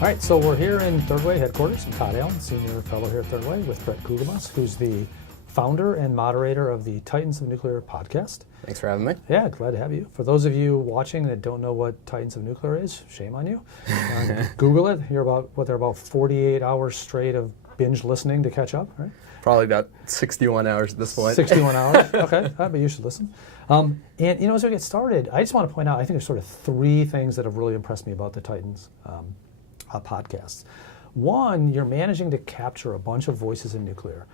All right, so we're here in Third Way headquarters. I'm Todd Allen, senior fellow here at Third Way with Bret Kugelmass, who's the founder and moderator of the Titans of Nuclear podcast. Thanks for having me. Yeah, glad to have you. For those of you watching that don't know what Titans of Nuclear is, shame on you. Google it. They're about 48 hours straight of binge listening to catch up, right? Probably about 61 hours at this point. 61 hours, okay, but you should listen. And as we get started, I just want to point out, I think there's sort of three things that have really impressed me about the Titans podcasts. One, you're managing to capture a bunch of voices in nuclear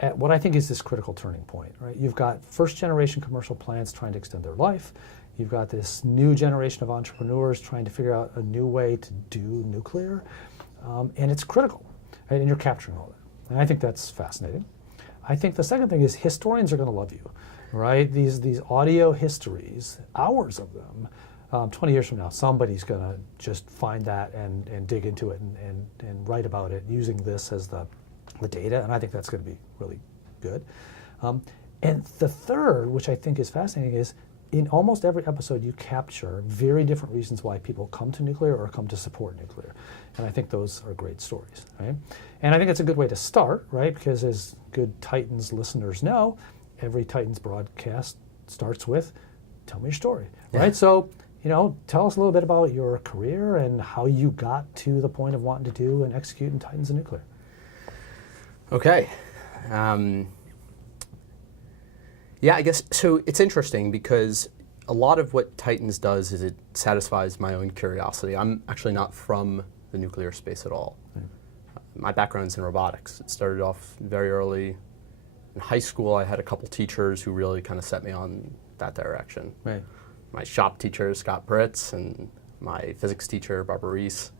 at what I think is this critical turning point, right? You've got first generation commercial plants trying to extend their life. You've got this new generation of entrepreneurs trying to figure out a new way to do nuclear. And it's critical, right? And you're capturing all that. And I think that's fascinating. I think the second thing is historians are going to love you, right? These audio histories, hours of them, 20 years from now, somebody's going to just find that and dig into it and write about it using this as the data, and I think that's going to be really good. And the third, which I think is fascinating, is in almost every episode you capture very different reasons why people come to nuclear or come to support nuclear. And I think those are great stories, right? And I think it's a good way to start, right? Because as good Titans listeners know, every Titans broadcast starts with, tell me your story, right? Yeah. So, tell us a little bit about your career and how you got to the point of wanting to do and execute in Titans of Nuclear. Okay. Yeah, I guess, so it's interesting because a lot of what Titans does is it satisfies my own curiosity. I'm actually not from the nuclear space at all. My background's in robotics. It started off very early. In high school, I had a couple teachers who really kind of set me on that direction. Right. My shop teacher, Scott Britz, and my physics teacher, Barbara Reese,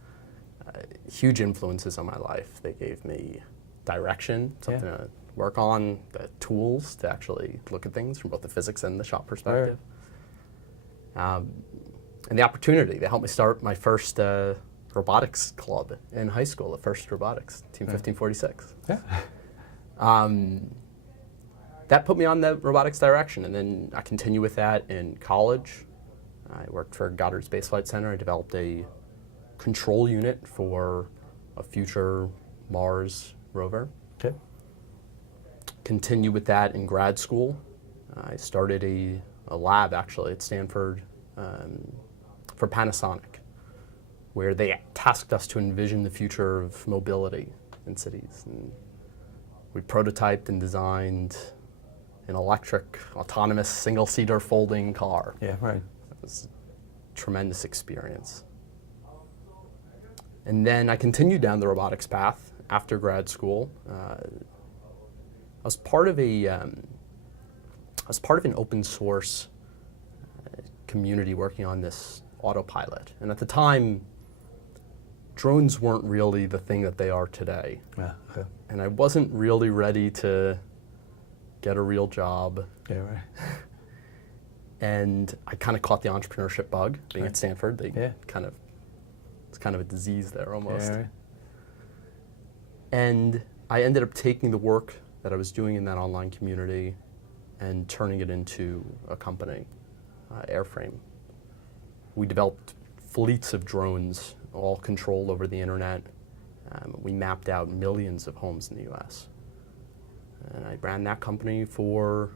huge influences on my life. They gave me direction, something to work on, the tools to actually look at things from both the physics and the shop perspective. Right. And the opportunity. They helped me start my first robotics club in high school, the first robotics, Team 1546. Yeah. That put me on the robotics direction, and then I continued with that in college. I worked for Goddard Space Flight Center. I developed a control unit for a future Mars rover. Okay. Continued with that in grad school. I started a lab, actually, at Stanford for Panasonic, where they tasked us to envision the future of mobility in cities. And we prototyped and designed an electric, autonomous, single-seater folding car. Yeah, right. It was a tremendous experience. And then I continued down the robotics path after grad school. I was part of an open source community working on this autopilot. And at the time, drones weren't really the thing that they are today. Yeah, okay. And I wasn't really ready to get a real job. Yeah, right. And I kind of caught the entrepreneurship bug being right. at Stanford. It's kind of a disease there almost. Yeah, right. And I ended up taking the work that I was doing in that online community and turning it into a company, Airframe. We developed fleets of drones, all controlled over the internet. We mapped out millions of homes in the US. And I ran that company for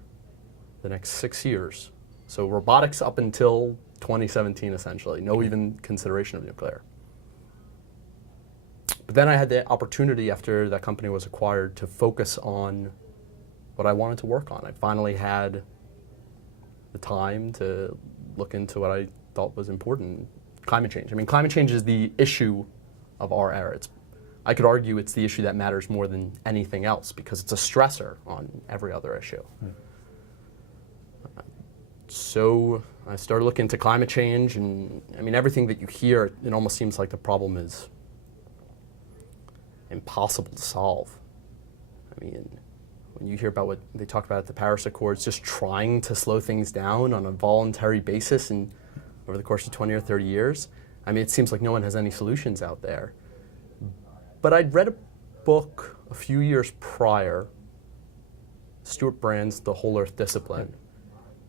the next 6 years. So robotics up until 2017, essentially. No even consideration of nuclear. But then I had the opportunity after that company was acquired to focus on what I wanted to work on. I finally had the time to look into what I thought was important, climate change. I mean, climate change is the issue of our era. I could argue it's the issue that matters more than anything else because it's a stressor on every other issue. So I started looking into climate change, and I mean, everything that you hear, it almost seems like the problem is impossible to solve. I mean, when you hear about what they talk about at the Paris Accords, just trying to slow things down on a voluntary basis and over the course of 20 or 30 years, I mean, it seems like no one has any solutions out there. But I'd read a book a few years prior, Stuart Brand's The Whole Earth Discipline,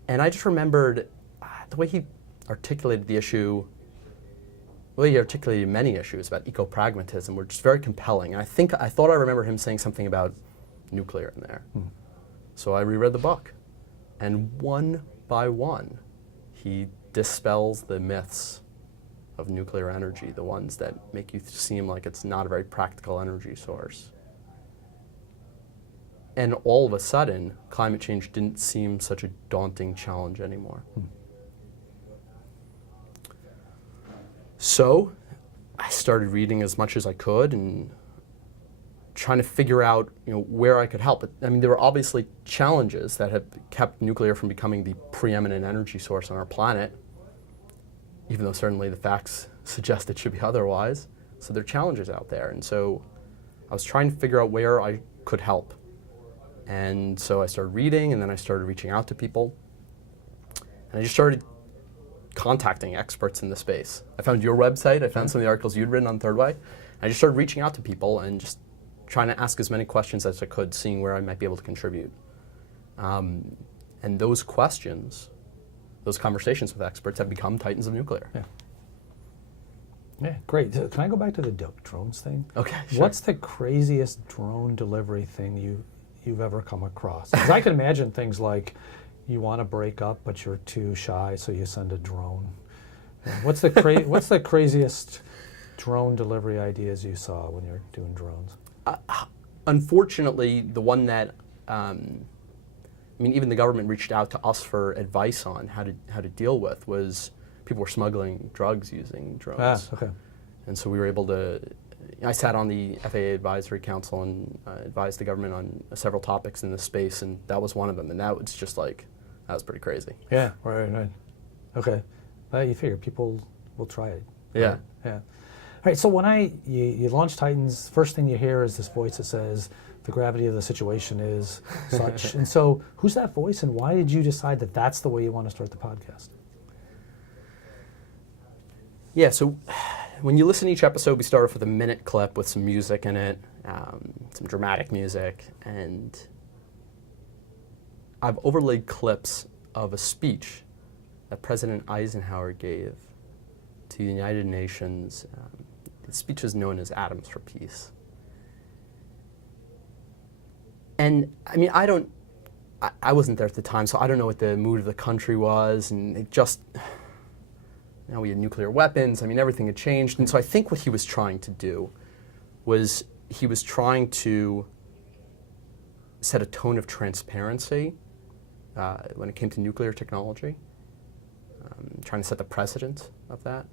and I just remembered the way he articulated the issue Well, he articulated many issues about eco-pragmatism, which is very compelling. And I thought I remember him saying something about nuclear in there. So I reread the book, and one by one, he dispels the myths of nuclear energy, the ones that make you seem like it's not a very practical energy source. And all of a sudden, climate change didn't seem such a daunting challenge anymore. So I started reading as much as I could and trying to figure out, where I could help. I mean, there were obviously challenges that have kept nuclear from becoming the preeminent energy source on our planet, even though certainly the facts suggest it should be otherwise. So there are challenges out there. And so I was trying to figure out where I could help. And so I started reading, and then I started reaching out to people. And I just started contacting experts in the space. I found your website, I found some of the articles you'd written on Third Way. I just started reaching out to people and just trying to ask as many questions as I could, seeing where I might be able to contribute. And those questions, those conversations with experts have become Titans of Nuclear. Yeah, great. Can I go back to the drones thing? Okay, sure. What's the craziest drone delivery thing you've ever come across? Because I can imagine things like you want to break up, but you're too shy, so you send a drone. What's the craziest drone delivery ideas you saw when you're doing drones? Unfortunately, the one that, even the government reached out to us for advice on how to deal with was people were smuggling drugs using drones. Okay. And so we were able to, I sat on the FAA Advisory Council and advised the government on several topics in this space, and that was one of them. And that was just like, that was pretty crazy. Yeah, right. Okay. You figure people will try it. Yeah. Yeah. All right, so when you launch Titans, first thing you hear is this voice that says, the gravity of the situation is such. And so who's that voice, and why did you decide that that's the way you want to start the podcast? Yeah, so when you listen to each episode, we start off with a minute clip with some music in it, some dramatic music, and I've overlaid clips of a speech that President Eisenhower gave to the United Nations. The speech is known as Atoms for Peace. And I wasn't there at the time, so I don't know what the mood of the country was, and it just, we had nuclear weapons, everything had changed. And so I think what he was trying to do was he was trying to set a tone of transparency when it came to nuclear technology, trying to set the precedent of that,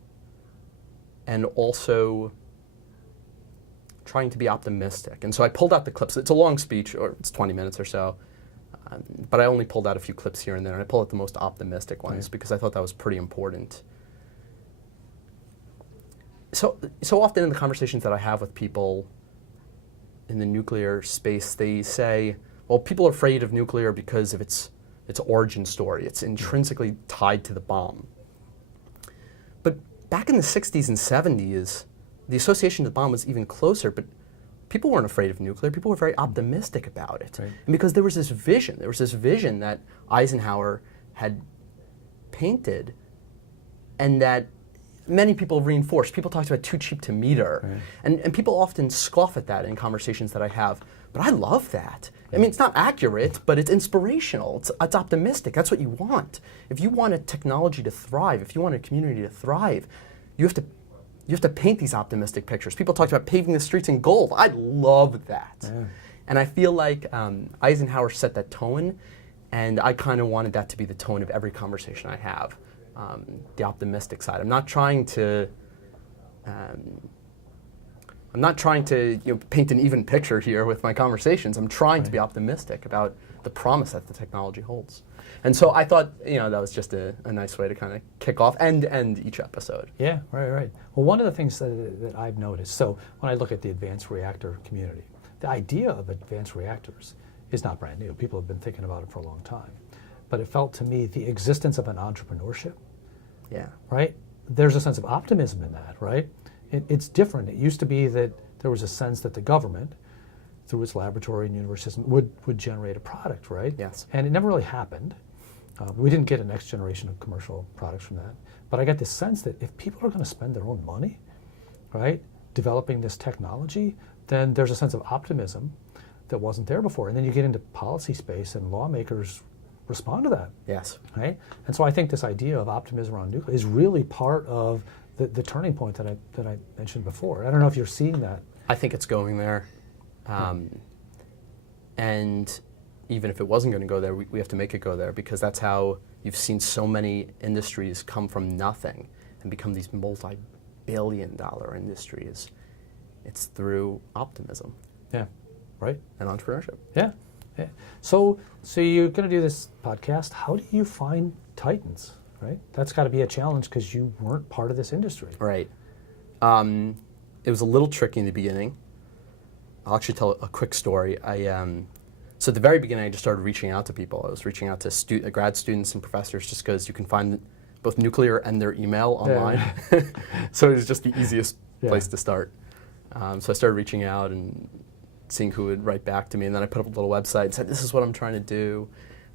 and also trying to be optimistic. And so I pulled out the clips. It's a long speech, or it's 20 minutes or so, but I only pulled out a few clips here and there, and I pulled out the most optimistic ones because I thought that was pretty important. So often in the conversations that I have with people in the nuclear space, they say, well, people are afraid of nuclear because of its origin story. It's intrinsically tied to the bomb. But back in the 60s and 70s, the association to the bomb was even closer, but people weren't afraid of nuclear. People were very optimistic about it. Right. And because there was this vision that Eisenhower had painted and that many people reinforced. People talked about too cheap to meter. Right. And people often scoff at that in conversations that I have. But I love that. It's not accurate, but it's inspirational. It's optimistic. That's what you want. If you want a technology to thrive, if you want a community to thrive, you have to paint these optimistic pictures. People talked about paving the streets in gold. I love that. Yeah. And I feel like Eisenhower set that tone, and I kind of wanted that to be the tone of every conversation I have, the optimistic side. I'm not trying to paint an even picture here with my conversations. I'm trying to be optimistic about the promise that the technology holds. And so I thought, that was just a nice way to kind of kick off and end each episode. Yeah, right. Well, one of the things that I've noticed, so when I look at the advanced reactor community, the idea of advanced reactors is not brand new. People have been thinking about it for a long time. But it felt to me the existence of an entrepreneurship, right? There's a sense of optimism in that, right? It's different. It used to be that there was a sense that the government, through its laboratory and university system, would generate a product, right? Yes. And it never really happened. We didn't get a next generation of commercial products from that. But I got this sense that if people are going to spend their own money, right, developing this technology, then there's a sense of optimism that wasn't there before. And then you get into policy space and lawmakers respond to that. Yes. Right? And so I think this idea of optimism around nuclear is really part of the turning point that I mentioned before. I don't know if you're seeing that. I think it's going there. And even if it wasn't going to go there, we have to make it go there, because that's how you've seen so many industries come from nothing and become these multi-billion-dollar industries. It's through optimism. Yeah, right. And entrepreneurship. Yeah. Yeah. So you're going to do this podcast. How do you find titans, right? That's got to be a challenge because you weren't part of this industry. Right. It was a little tricky in the beginning. I'll actually tell a quick story. So at the very beginning, I just started reaching out to people. I was reaching out to grad students and professors just because you can find both nuclear and their email online. Yeah. So it was just the easiest place to start. So I started reaching out and seeing who would write back to me, and then I put up a little website and said, this is what I'm trying to do.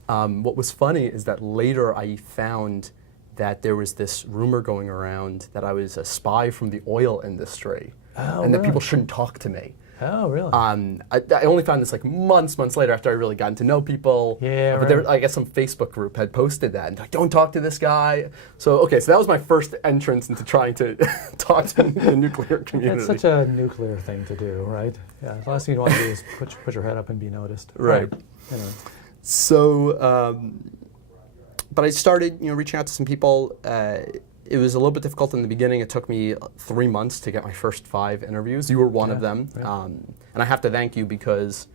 What was funny is that later I found that there was this rumor going around that I was a spy from the oil industry, and that people shouldn't talk to me. Oh, really? I only found this like months later after I really gotten to know people. Yeah, but there, I guess some Facebook group had posted that, and like, don't talk to this guy. So that was my first entrance into trying to talk to the nuclear community. It's such a nuclear thing to do, right? Yeah, the last thing you want to do is put your head up and be noticed. Right. Anyway. So, but I started, reaching out to some people. It was a little bit difficult in the beginning. It took me 3 months to get my first 5 interviews. You were one of them. Right. And I have to thank you because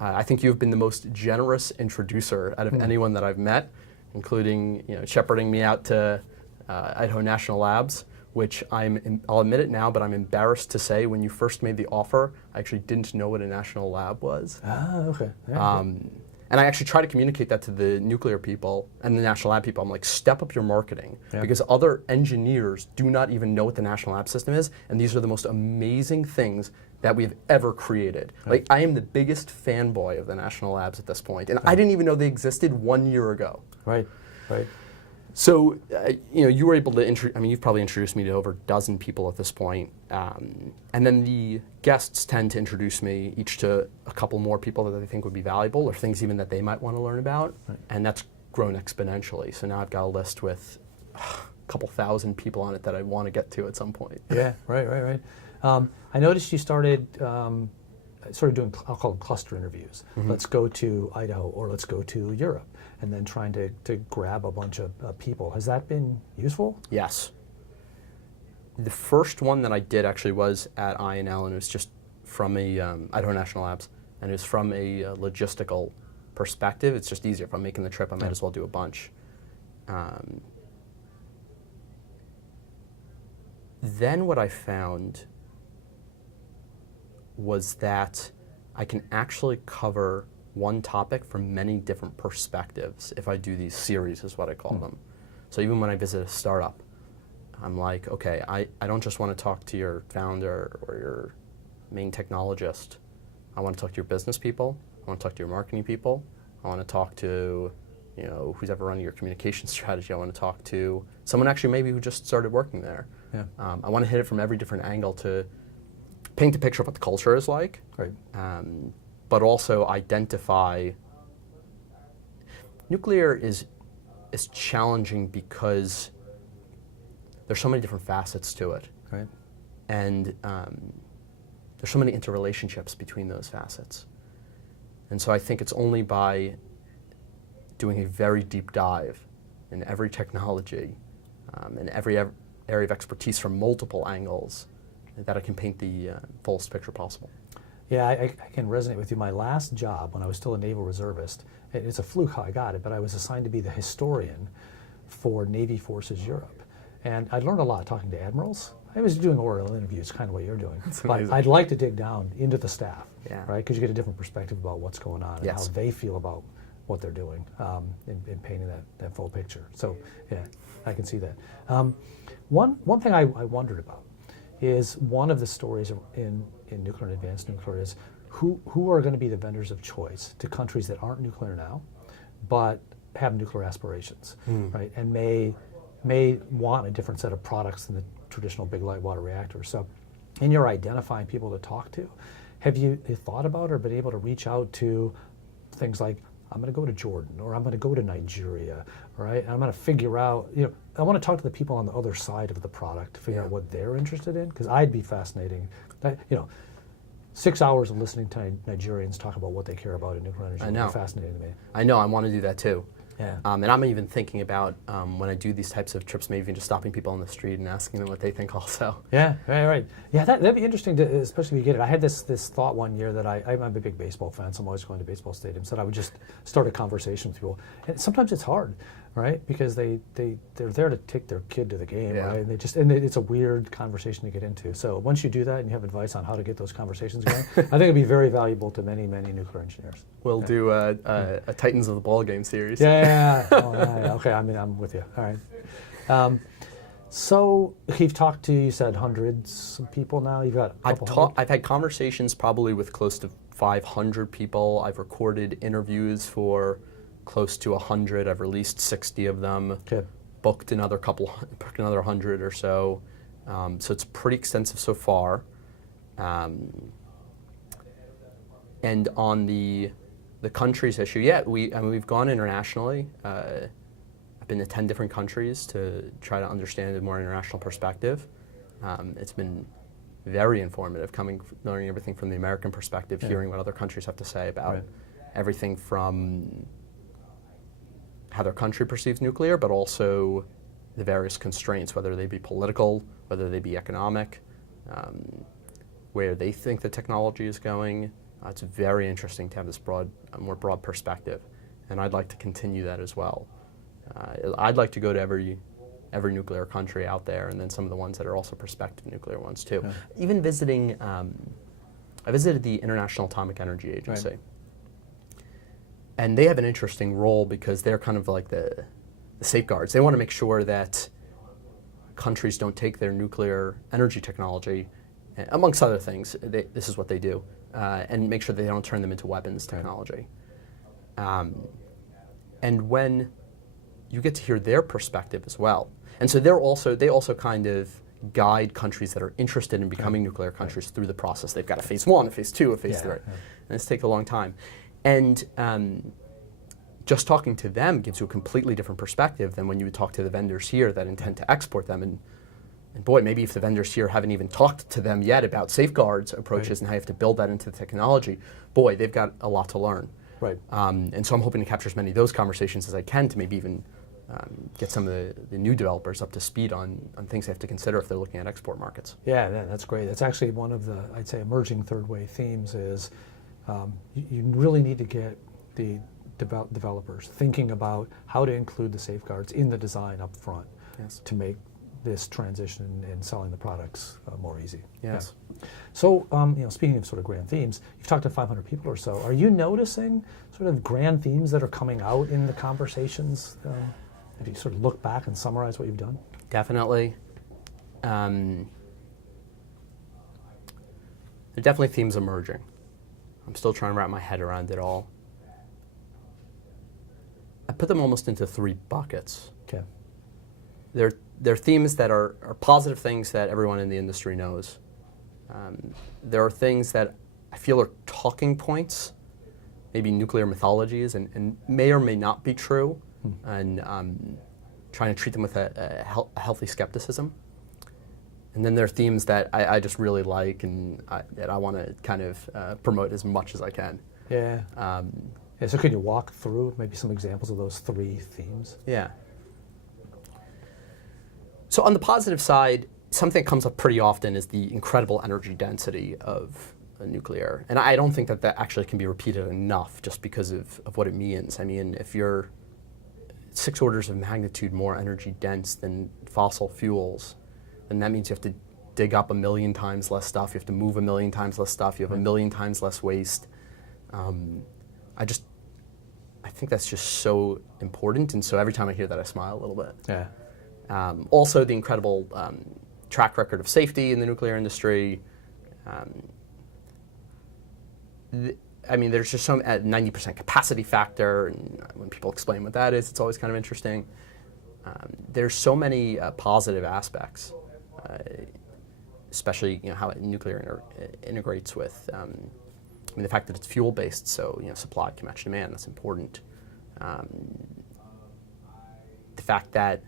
I think you've been the most generous introducer out of anyone that I've met, including shepherding me out to Idaho National Labs, which I'll admit it now, but I'm embarrassed to say when you first made the offer, I actually didn't know what a national lab was. Ah, okay. Yeah, and I actually try to communicate that to the nuclear people and the National Lab people. I'm like, step up your marketing, because other engineers do not even know what the National Lab System is, and these are the most amazing things that we've ever created. Like, I am the biggest fanboy of the National Labs at this point, and I didn't even know they existed 1 year ago. Right, right. So, you were able to, you've probably introduced me to over a dozen people at this point. And then the guests tend to introduce me each to a couple more people that they think would be valuable, or things even that they might want to learn about. Right. And that's grown exponentially. So now I've got a list with a couple thousand people on it that I want to get to at some point. Yeah, right. I noticed you started sort of doing, I'll call them cluster interviews. Mm-hmm. Let's go to Idaho, or let's go to Europe, and then trying to grab a bunch of people. Has that been useful? Yes. The first one that I did actually was at INL, and it was just from a Idaho National Labs, and it was from a logistical perspective. It's just easier. If I'm making the trip, I might as well do a bunch. Then what I found was that I can actually cover one topic from many different perspectives if I do these series, is what I call them. So even when I visit a startup, I'm like, okay, I don't just want to talk to your founder or your main technologist. I want to talk to your business people. I want to talk to your marketing people. I want to talk to, who's ever running your communication strategy. I want to talk to someone actually maybe who just started working there. Yeah. I want to hit it from every different angle to paint a picture of what the culture is like. Right. But also identify. Nuclear is challenging because there's so many different facets to it. Right. And there's so many interrelationships between those facets. And so I think it's only by doing a very deep dive in every technology, in every area of expertise from multiple angles, that I can paint the fullest picture possible. Yeah, I can resonate with you. My last job, when I was still a naval reservist, it's a fluke how I got it, but I was assigned to be the historian for Navy Forces Europe. And I learned a lot talking to admirals. I was doing oral interviews, kind of what you're doing. But I'd like to dig down into the staff, right? Because you get a different perspective about what's going on and how they feel about what they're doing in painting that full picture. So, yeah, I can see that. One thing I wondered about is one of the stories in nuclear and advanced nuclear is who are going to be the vendors of choice to countries that aren't nuclear now, but have nuclear aspirations, right, and may want a different set of products than the traditional big light water reactors. So, in your identifying people to talk to, have you thought about or been able to reach out to things like, I'm going to go to Jordan, or I'm going to go to Nigeria, right? And I'm going to figure out, I want to talk to the people on the other side of the product to figure out what they're interested in, because I'd be fascinating. 6 hours of listening to Nigerians talk about what they care about in nuclear energy would be fascinating to me. I know, I want to do that too. Yeah. And I'm even thinking about when I do these types of trips, maybe even just stopping people on the street and asking them what they think also. Yeah, right. Yeah, that'd be interesting, especially if you get it. I had this thought one year that I'm a big baseball fan, so I'm always going to baseball stadiums, that I would just start a conversation with people. And sometimes it's hard, right? Because they're there to take their kid to the game, right? And it's a weird conversation to get into. So once you do that and you have advice on how to get those conversations going, I think it'd be very valuable to many, many nuclear engineers. We'll do a Titans of the Ball Game series. Yeah. Okay, I'm with you. All right. So you've talked to, you said, hundreds of people now? You've got a couple I've had conversations probably with close to 500 people. I've recorded interviews for close to 100. I've released 60 of them. Okay. Booked another 100 or so. So it's pretty extensive so far. And on the countries issue, we've gone internationally. I've been to 10 different countries to try to understand a more international perspective. It's been very informative, learning everything from the American perspective, hearing what other countries have to say about everything from how their country perceives nuclear, but also the various constraints, whether they be political, whether they be economic, where they think the technology is going. It's very interesting to have this more broad perspective, and I'd like to continue that as well. I'd like to go to every nuclear country out there, and then some of the ones that are also prospective nuclear ones too. Yeah. Even visiting, I visited the International Atomic Energy Agency. Right. And they have an interesting role because they're kind of like the safeguards. They want to make sure that countries don't take their nuclear energy technology, amongst other things, this is what they do, and make sure they don't turn them into weapons technology. And when you get to hear their perspective as well. And so they also kind of guide countries that are interested in becoming nuclear countries through the process. They've got a phase 1, a phase 2, a phase 3. And it's taken a long time. And just talking to them gives you a completely different perspective than when you would talk to the vendors here that intend to export them. And boy, maybe if the vendors here haven't even talked to them yet about safeguards approaches and how you have to build that into the technology, boy, they've got a lot to learn. Right. And so I'm hoping to capture as many of those conversations as I can to maybe even get some of the new developers up to speed on things they have to consider if they're looking at export markets. Yeah, that's great. That's actually one of the, I'd say, emerging third wave themes is you really need to get the developers thinking about how to include the safeguards in the design up front to make this transition and selling the products more easy. Yes. Yeah. So, speaking of sort of grand themes, you've talked to 500 people or so. Are you noticing sort of grand themes that are coming out in the conversations? If you sort of look back and summarize what you've done? Definitely. There are definitely themes emerging. I'm still trying to wrap my head around it all. I put them almost into 3 buckets. Okay. They're themes that are positive things that everyone in the industry knows. There are things that I feel are talking points, maybe nuclear mythologies, and may or may not be true, and trying to treat them with a healthy skepticism. And then there are themes that I just really like and that I want to kind of promote as much as I can. Yeah. So could you walk through maybe some examples of those 3 themes? Yeah. So on the positive side, something that comes up pretty often is the incredible energy density of nuclear. And I don't think that actually can be repeated enough just because of what it means. I mean, if you're 6 orders of magnitude more energy dense than fossil fuels, then that means you have to dig up 1 million times less stuff, you have to move 1 million times less stuff, you have 1 million times less waste. I think that's just so important, and so every time I hear that I smile a little bit. Yeah. Also the incredible track record of safety in the nuclear industry. I mean, there's just some at 90% capacity factor, and when people explain what that is, it's always kind of interesting. There's so many positive aspects, especially how nuclear integrates with. I mean, the fact that it's fuel-based, so supply can match demand. That's important. The fact that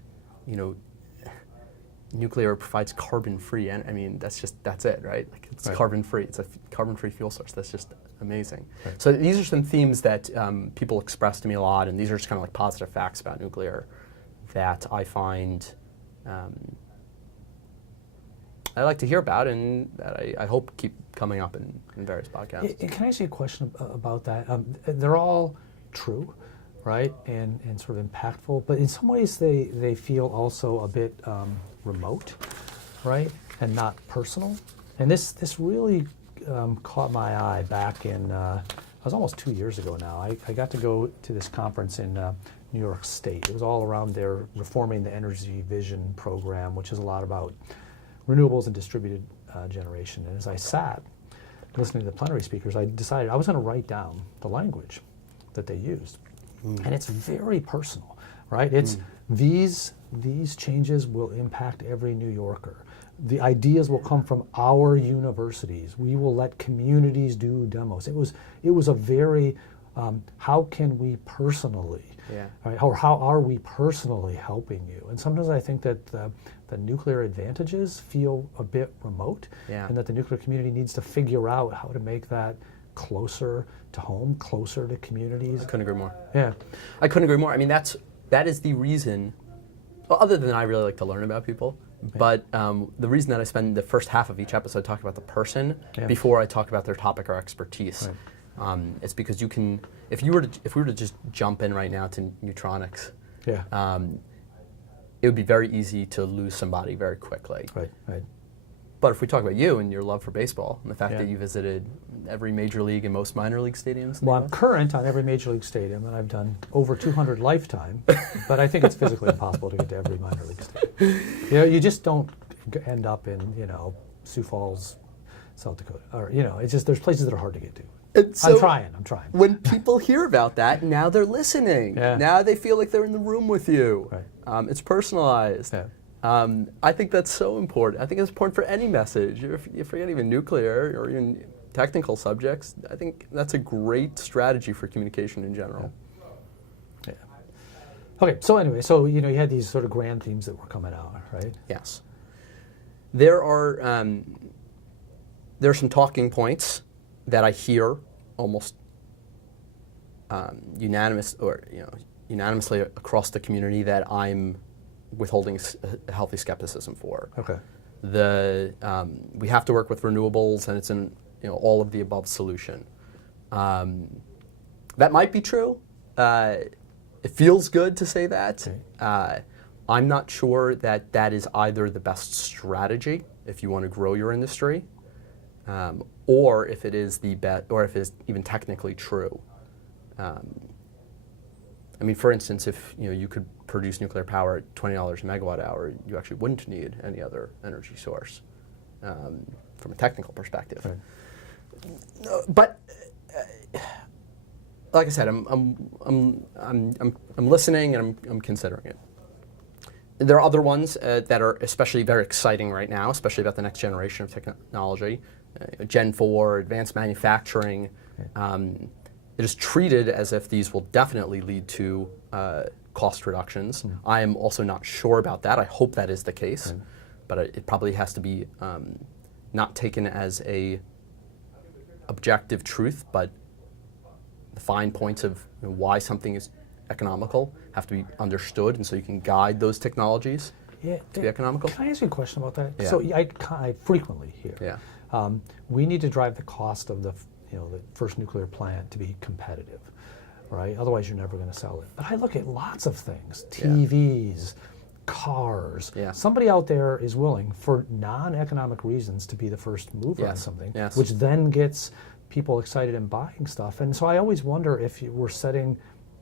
nuclear provides carbon-free, and I mean that's it, right? Like it's carbon-free. It's a carbon-free fuel source. That's just amazing. Right. So these are some themes that people express to me a lot, and these are just kind of like positive facts about nuclear that I find I like to hear about, and that I hope keep coming up in various podcasts. Can I ask you a question about that? They're all true, right, and sort of impactful, but in some ways they feel also a bit remote, right, and not personal. And this really caught my eye back in, it was almost 2 years ago now. I got to go to this conference in New York State. It was all around their Reforming the Energy Vision program, which is a lot about renewables and distributed generation. And as I sat listening to the plenary speakers, I decided I was going to write down the language that they used. And it's very personal, right? It's these changes will impact every New Yorker. The ideas will come from our universities. We will let communities do demos. It was a very how can we personally, right, or how are we personally helping you? And sometimes I think that the nuclear advantages feel a bit remote, and that the nuclear community needs to figure out how to make that closer to home, closer to communities. I couldn't agree more. Yeah. I couldn't agree more. I mean, that is the reason, well, other than I really like to learn about people, but the reason that I spend the first half of each episode talking about the person before I talk about their topic or expertise. It's because you can, if we were to just jump in right now to neutronics, it would be very easy to lose somebody very quickly. Right. But if we talk about you and your love for baseball and the fact that you visited every major league and most minor league stadiums. Well, I'm current on every major league stadium, and I've done over 200 lifetime, but I think it's physically impossible to get to every minor league stadium. You just don't end up in, Sioux Falls, South Dakota, or, it's just, there's places that are hard to get to. And so I'm trying. When people hear about that, now they're listening. Now they feel like they're in the room with you. Right. It's personalized. I think that's so important. I think it's important for any message. If you forget even nuclear or even technical subjects, I think that's a great strategy for communication in general. Okay, so anyway, you had these sort of grand themes that were coming out, right? Yes. There are some talking points that I hear almost unanimously across the community that I'm withholding a healthy skepticism for. Okay. We have to work with renewables, and it's an all of the above solution. That might be true. It feels good to say that. Okay. I'm not sure that is either the best strategy if you want to grow your industry, or if it is the best, or if it's even technically true. I mean, for instance, if you could produce nuclear power at $20 a megawatt hour, you actually wouldn't need any other energy source from a technical perspective. Right. But like I said, I'm listening and I'm considering it. There are other ones that are especially very exciting right now, especially about the next generation of technology, Gen 4, advanced manufacturing. It is treated as if these will definitely lead to cost reductions. I am also not sure about that. I hope that is the case, but it probably has to be not taken as a objective truth, but the fine points of why something is economical have to be understood, and so you can guide those technologies to be economical. Can I ask you a question about that? Yeah. So I frequently hear we need to drive the cost of the first nuclear plant to be competitive, right? Otherwise, you're never going to sell it. But I look at lots of things: TVs, cars. Somebody out there is willing, for non-economic reasons, to be the first mover on something, which then gets people excited and buying stuff. And so I always wonder if we're setting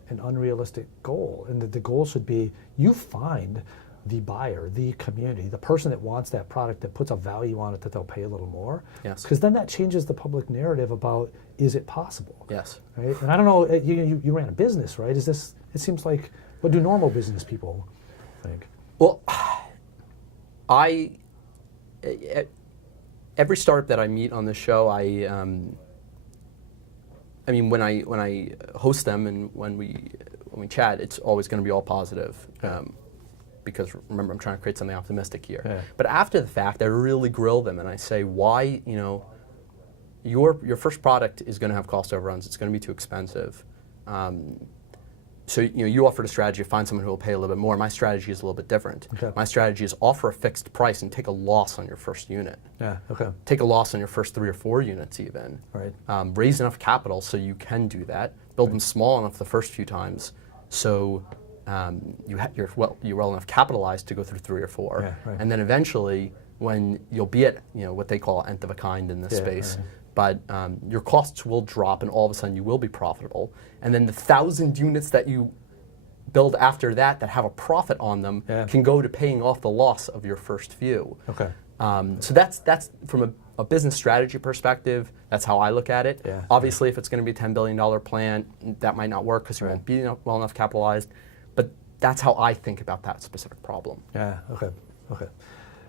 an unrealistic goal, and that the goal should be you find the buyer, the community, the person that wants that product, that puts a value on it that they'll pay a little more. Yes. Because then that changes the public narrative about, is it possible? Yes. Right? And I don't know, you ran a business, right? It seems like, what do normal business people think? Well, every startup that I meet on this show, I mean, when I host them and when we chat, it's always going to be all positive. Because remember, I'm trying to create something optimistic here. Yeah. But after the fact, I really grill them and I say, why, your first product is going to have cost overruns. It's going to be too expensive. So you offered a strategy of find someone who will pay a little bit more. My strategy is a little bit different. Okay. My strategy is offer a fixed price and take a loss on your first unit. Yeah, okay. Take a loss on your first 3 or 4 units even. Right. Raise enough capital so you can do that. Build them small enough the first few times so you're well enough capitalized to go through 3 or 4. Yeah, right. And then eventually when you'll be at what they call nth of a kind in this space, right. But your costs will drop and all of a sudden you will be profitable. And then the 1,000 units that you build after that have a profit on them can go to paying off the loss of your first few. Okay. So that's from a business strategy perspective, that's how I look at it. Yeah, Obviously, if it's going to be a $10 billion plan, that might not work because you won't be well enough capitalized. But that's how I think about that specific problem. Yeah, okay.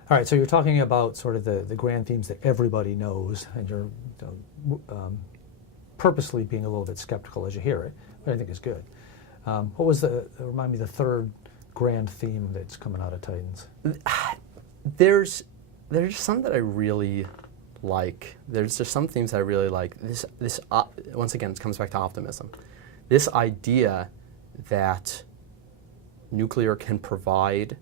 All right, so you're talking about sort of the grand themes that everybody knows, and you're purposely being a little bit skeptical as you hear it, but I think is good. What was remind me, the third grand theme that's coming out of Titans? There's some that I really like. There's just some themes I really like. This once again, it comes back to optimism. This idea that nuclear can provide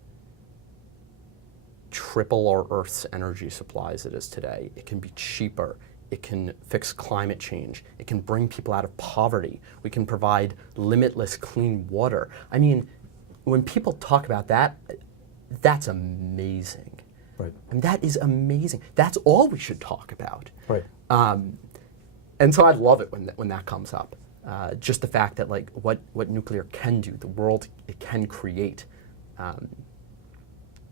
triple our Earth's energy supply as it is today. It can be cheaper. It can fix climate change. It can bring people out of poverty. We can provide limitless clean water. I mean, when people talk about that, that's amazing. Right. And that is amazing. That's all we should talk about. Right. And so I love it when that comes up. Just the fact that what nuclear can do, the world it can create.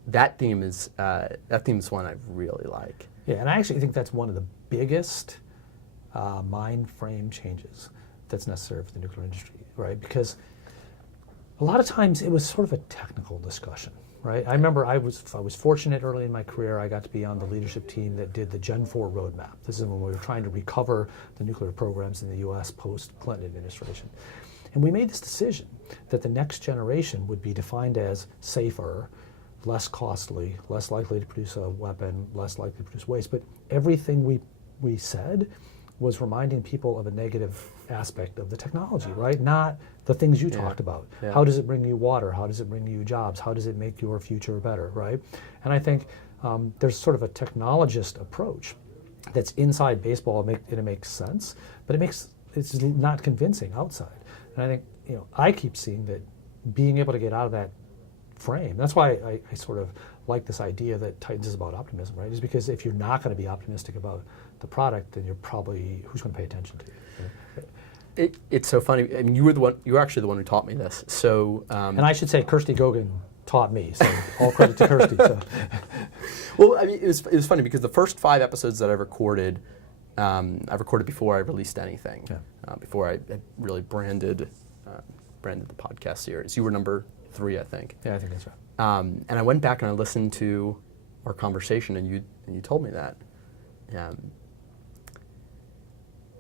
That theme is one I really like. Yeah, and I actually think that's one of the biggest mind frame changes that's necessary for the nuclear industry, right? Because a lot of times it was sort of a technical discussion, right? I remember I was fortunate early in my career. I got to be on the leadership team that did the Gen 4 roadmap. This is when we were trying to recover the nuclear programs in the U.S. post-Clinton administration. And we made this decision that the next generation would be defined as safer, less costly, less likely to produce a weapon, less likely to produce waste. But everything we said was reminding people of a negative aspect of the technology, right? Not the things you talked about. Yeah. How does it bring you water? How does it bring you jobs? How does it make your future better, right? And I think there's sort of a technologist approach that's inside baseball, and it makes sense, but it's not convincing outside. And I think I keep seeing that being able to get out of that frame. That's why I sort of like this idea that Titans is about optimism, right? Is because if you're not going to be optimistic about the product, then you're probably, who's going to pay attention to you? Right? It's so funny. I mean, you were actually the one who taught me this. So, and I should say, Kirsty Gogan taught me. So all credit to Kirsty. So. Well, I mean, it was funny because the first 5 episodes that I recorded before I released anything. Yeah. Before I really branded the podcast series. You were number 3, I think. Yeah, I think that's right. And I went back and I listened to our conversation, and you told me that.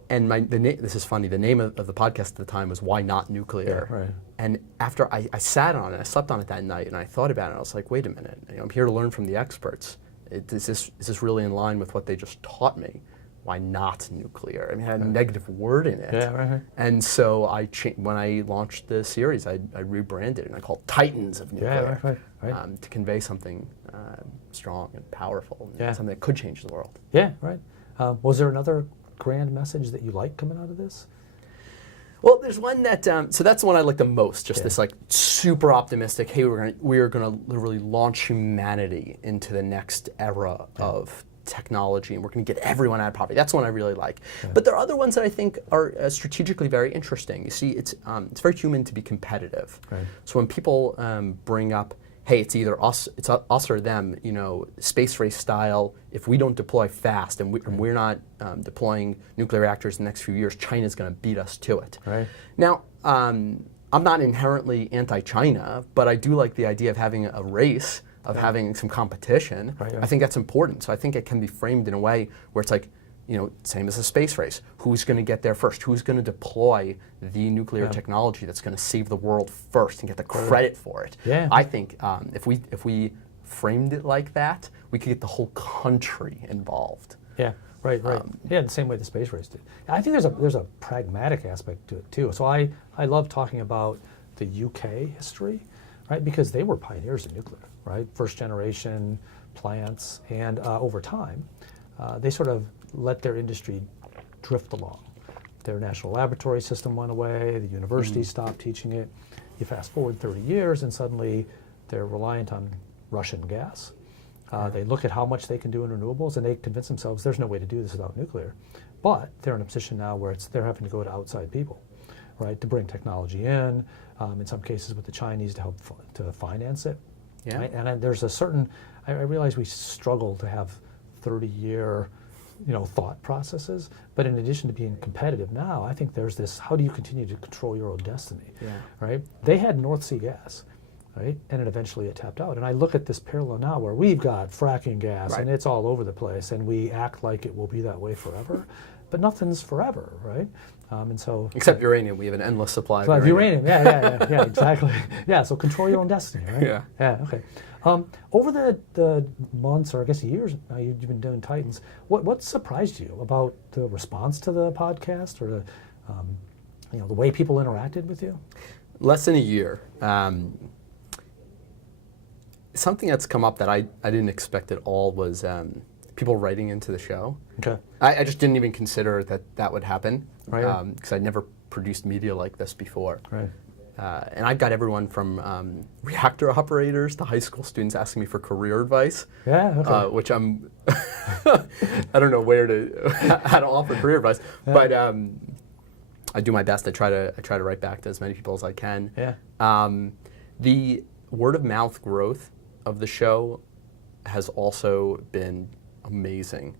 And this is funny. The name of the podcast at the time was "Why Not Nuclear?" Yeah, right. And after I sat on it, I slept on it that night, and I thought about it. I was like, wait a minute. I'm here to learn from the experts. Is this really in line with what they just taught me? Why not nuclear? I mean, it had a negative word in it. Yeah, right. And so when I launched the series, I rebranded it, and I called it Titans of Nuclear. Yeah, right. To convey something strong and powerful, and something that could change the world. Yeah, right. Was there another grand message that you like coming out of this? Well, there's one that so that's the one I like the most. Just this super optimistic. Hey, we are gonna literally launch humanity into the next era of technology, and we're going to get everyone out of poverty. That's one I really like. Yeah. But there are other ones that I think are strategically very interesting. You see, it's very human to be competitive. Right. So when people bring up, hey, it's either us or them, space race style. If we don't deploy fast and we're not deploying nuclear reactors in the next few years, China's going to beat us to it. Right. Now, I'm not inherently anti-China, but I do like the idea of having a race, of having some competition. Right. I think that's important. So I think it can be framed in a way where it's like, same as a space race. Who's going to get there first? Who's going to deploy the nuclear technology that's going to save the world first and get the credit for it? Yeah. I think if we framed it like that, we could get the whole country involved. Yeah. Right. Yeah, the same way the space race did. I think there's a pragmatic aspect to it too. So I love talking about the UK history, right? Because they were pioneers in nuclear, right? First generation plants, and over time, they sort of let their industry drift along. Their national laboratory system went away. The universities stopped teaching it. You fast forward 30 years, and suddenly they're reliant on Russian gas. They look at how much they can do in renewables, and they convince themselves there's no way to do this without nuclear. But they're in a position now where they're having to go to outside people, right, to bring technology in some cases with the Chinese to help to finance it. Yeah. Right? And there's a certain, I realize we struggle to have 30-year thought processes, but in addition to being competitive now, I think there's this, how do you continue to control your own destiny, right? They had North Sea gas, right? And it eventually tapped out. And I look at this parallel now where we've got fracking gas and it's all over the place, and we act like it will be that way forever, but nothing's forever, right? And so except uranium, we have an endless supply of uranium. Yeah, exactly. Yeah, so control your own destiny, right? Yeah, okay. Over the months, or I guess years you've been doing Titans, what surprised you about the response to the podcast, or the way people interacted with you? Less than a year. Something that's come up that I didn't expect at all was people writing into the show. Okay. I just didn't even consider that would happen, Right. because I'd never produced media like this before. Right. And I've got everyone from reactor operators to high school students asking me for career advice. Yeah. Okay. Which I'm, I don't know how to offer career advice, but I do my best. I try to write back to as many people as I can. Yeah. The word of mouth growth of the show has also been amazing.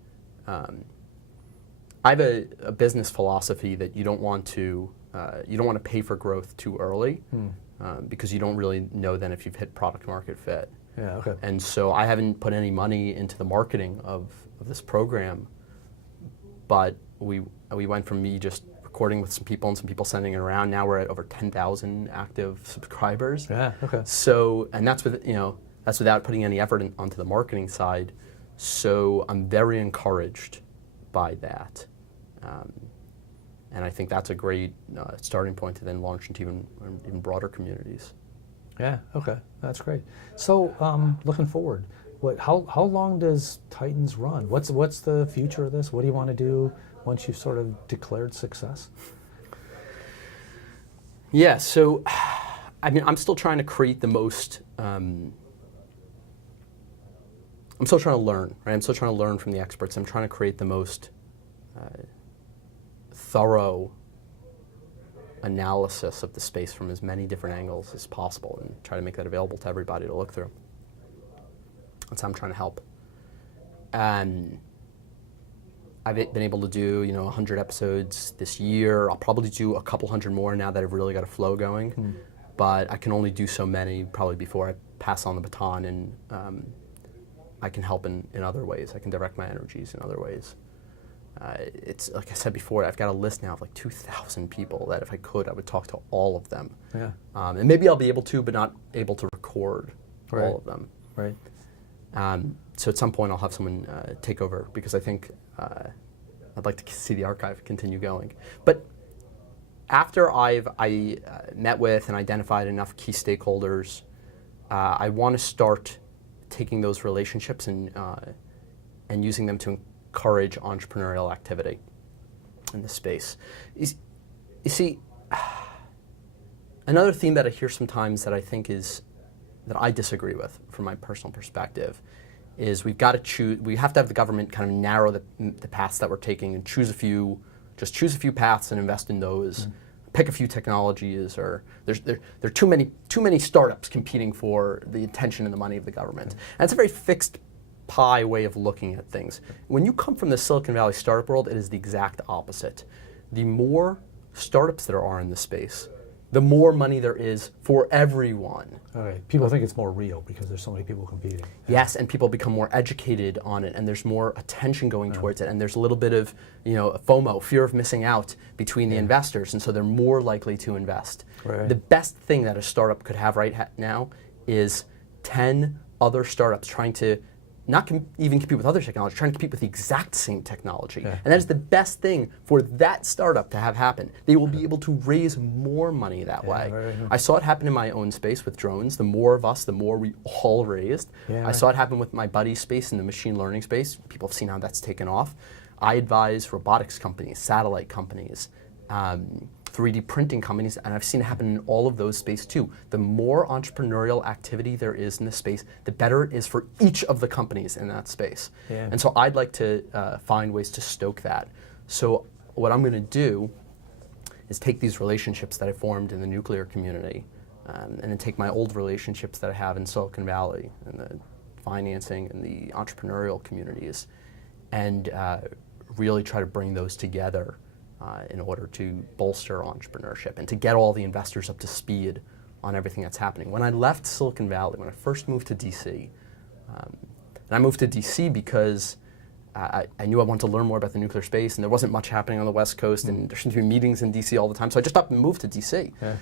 I have a business philosophy that you don't want to pay for growth too early, because you don't really know then if you've hit product market fit. Yeah. Okay. And so I haven't put any money into the marketing of this program, but we went from me just recording with some people and some people sending it around. Now we're at over 10,000 active subscribers. Yeah. Okay. So, and that's without putting any effort onto the marketing side. So I'm very encouraged by that. And I think that's a great starting point to then launch into even broader communities. Yeah. Okay. That's great. So, looking forward, how long does Titans run? What's the future of this? What do you want to do once you've sort of declared success? Yeah. So, I mean, I'm still trying to create the most. I'm still trying to learn, right? I'm still trying to learn from the experts. I'm trying to create the most thorough analysis of the space from as many different angles as possible, and try to make that available to everybody to look through. That's how I'm trying to help. And I've been able to do 100 episodes this year. I'll probably do a couple hundred more now that I've really got a flow going. But I can only do so many probably before I pass on the baton, and I can help in other ways. I can direct my energies in other ways. It's like I said before, I've got a list now of like 2,000 people that if I could, I would talk to all of them. Yeah. And maybe I'll be able to, but not able to record all of them. Right. So at some point I'll have someone take over, because I think I'd like to see the archive continue going. But after I met with and identified enough key stakeholders, I want to start taking those relationships and using them to encourage entrepreneurial activity in this space. You see, another theme that I hear sometimes that I think that I disagree with from my personal perspective is we have to have the government kind of narrow the paths that we're taking and choose a few paths and invest in those. pick a few technologies, or there are too many startups competing for the attention and the money of the government. And it's a very fixed pie way of looking at things. When you come from the Silicon Valley startup world, it is the exact opposite. The more startups there are in this space, the more money there is for everyone. Okay. People think it's more real because there's so many people competing. Yes, and people become more educated on it, and there's more attention going towards it, and there's a little bit of FOMO, fear of missing out, between the investors, and so they're more likely to invest. Right. The best thing that a startup could have right now is 10 other startups trying to not even compete with other technology, trying to compete with the exact same technology. Yeah. And that is the best thing for that startup to have happen. They will be able to raise more money that way. Right. I saw it happen in my own space with drones. The more of us, the more we all raised. Yeah, I saw it happen with my buddy's space in the machine learning space. People have seen how that's taken off. I advise robotics companies, satellite companies, 3D printing companies, and I've seen it happen in all of those spaces too. The more entrepreneurial activity there is in the space, the better it is for each of the companies in that space. Yeah. And so I'd like to find ways to stoke that. So what I'm going to do is take these relationships that I formed in the nuclear community, and then take my old relationships that I have in Silicon Valley, and the financing and the entrepreneurial communities, and really try to bring those together in order to bolster entrepreneurship and to get all the investors up to speed on everything that's happening. When I left Silicon Valley, when I first moved to DC, and I moved to DC because I knew I wanted to learn more about the nuclear space, and there wasn't much happening on the West Coast, and there seemed to be meetings in DC all the time, so I just up and moved to DC. Yeah.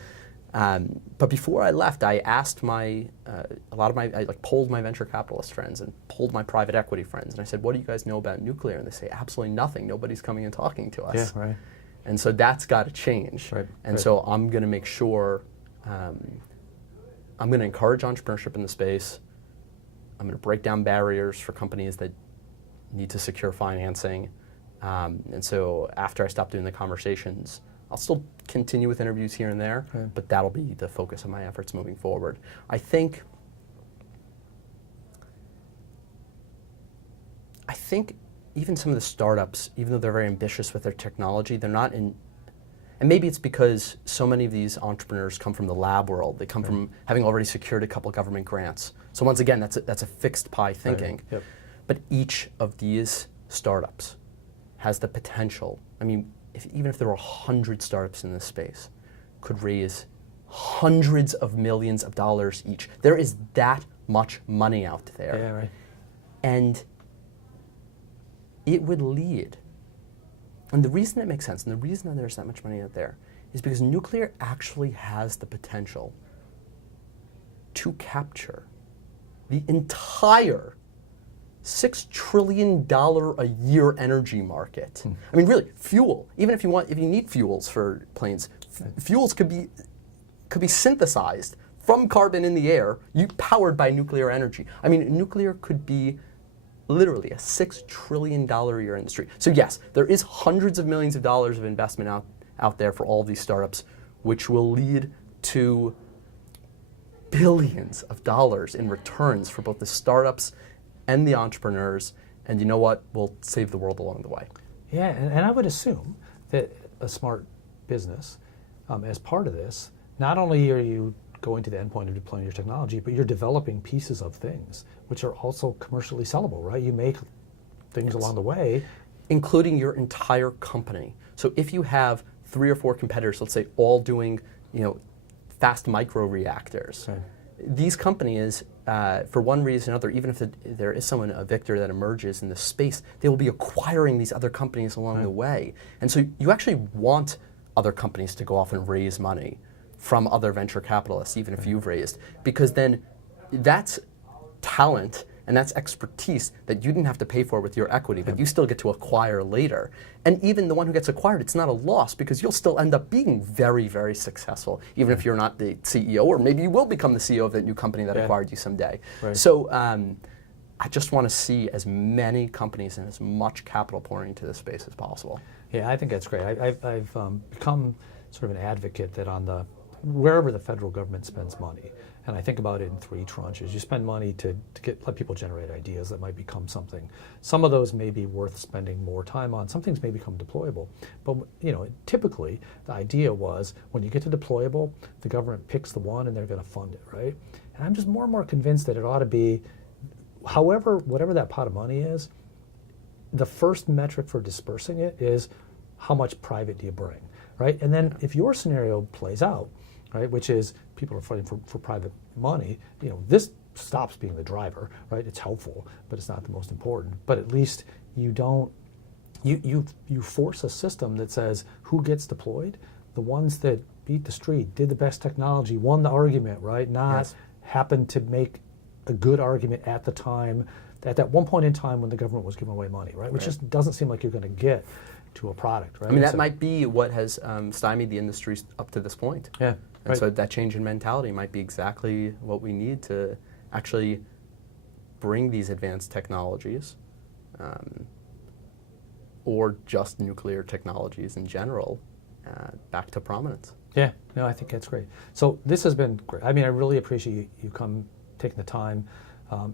But before I left, I asked I polled my venture capitalist friends and polled my private equity friends, and I said, what do you guys know about nuclear? And they say, absolutely nothing. Nobody's coming and talking to us. Yeah, right. And so that's got to change. Right, and right. so I'm going to make sure, I'm going to encourage entrepreneurship in the space. I'm going to break down barriers for companies that need to secure financing. And so after I stop doing the conversations, I'll still continue with interviews here and there, Right. but that'll be the focus of my efforts moving forward. I think even some of the startups, even though they're very ambitious with their technology, they're not in, and maybe it's because so many of these entrepreneurs come from the lab world. They come from having already secured a couple government grants. So once again, that's a fixed pie thinking. Right. Yep. But each of these startups has the potential, even if there were 100 startups in this space, could raise hundreds of millions of dollars each. There is that much money out there. Yeah, right. And it would lead. And the reason it makes sense, and the reason that there's that much money out there, is because nuclear actually has the potential to capture the entire $6 trillion a year energy market. Really, fuel. Even if you need fuels for planes, fuels could be synthesized from carbon in the air, powered by nuclear energy. Nuclear could be literally a $6 trillion a year industry. So yes, there is hundreds of millions of dollars of investment out there for all of these startups, which will lead to billions of dollars in returns for both the startups and the entrepreneurs, and you know what? We'll save the world along the way. Yeah, and I would assume that a smart business, as part of this, not only are you going to the endpoint of deploying your technology, but you're developing pieces of things which are also commercially sellable, right? You make things along the way. Including your entire company. So if you have 3 or 4 competitors, let's say all doing fast micro reactors, Right. These companies, for one reason or another, even if there is a victor that emerges in the space, they will be acquiring these other companies along the way. And so you actually want other companies to go off and raise money from other venture capitalists, even if you've raised, because then that's talent and that's expertise that you didn't have to pay for with your equity, but you still get to acquire later. And even the one who gets acquired, it's not a loss because you'll still end up being very, very successful, even if you're not the CEO, or maybe you will become the CEO of that new company that acquired you someday. Right. So I just want to see as many companies and as much capital pouring into this space as possible. Yeah, I think that's great. I've become sort of an advocate that on the wherever the federal government spends money, and I think about it in three tranches. You spend money to let people generate ideas that might become something. Some of those may be worth spending more time on. Some things may become deployable. But typically the idea was when you get to deployable, the government picks the one and they're going to fund it, right? And I'm just more and more convinced that it ought to be, whatever that pot of money is, the first metric for dispersing it is how much private do you bring, right? And then if your scenario plays out, right, which is people are fighting for private money, this stops being the driver, right? It's helpful, but it's not the most important. But at least you force a system that says who gets deployed, the ones that beat the street, did the best technology, won the argument, right? Not happened to make a good argument at the time, at that one point in time when the government was giving away money, right? Which just doesn't seem like you're going to get to a product, right? I mean, that might be what has stymied the industry up to this point. Yeah. And so that change in mentality might be exactly what we need to actually bring these advanced technologies, or just nuclear technologies in general, back to prominence. Yeah, no, I think that's great. So this has been great. I mean, I really appreciate you taking the time.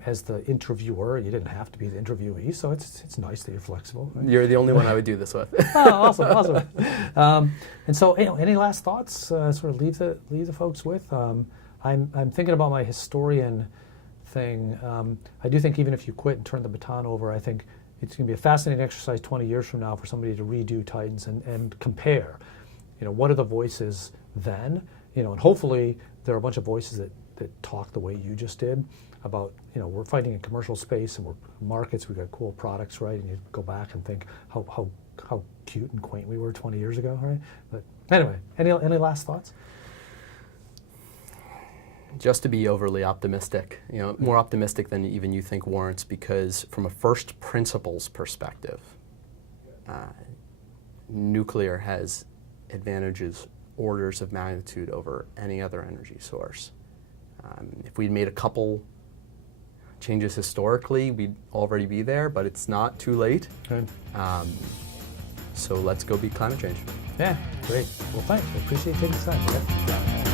As the interviewer, you didn't have to be the interviewee, so it's nice that you're flexible. Right? You're the only one I would do this with. Oh, awesome. And so, any last thoughts? Sort of leave the folks with. I'm thinking about my historian thing. I do think even if you quit and turn the baton over, I think it's going to be a fascinating exercise 20 years from now for somebody to redo Titans and compare. What are the voices then? And hopefully there are a bunch of voices that talk the way you just did about, we're fighting in commercial space and we're markets, we've got cool products, right? And you go back and think how cute and quaint we were 20 years ago, right? But anyway, any last thoughts? Just to be overly optimistic, more optimistic than even you think warrants, because from a first principles perspective, nuclear has advantages orders of magnitude over any other energy source. If we'd made a couple changes historically, we'd already be there, but it's not too late. Good. So let's go beat climate change. Yeah, great. Well, thanks. I appreciate you taking the time.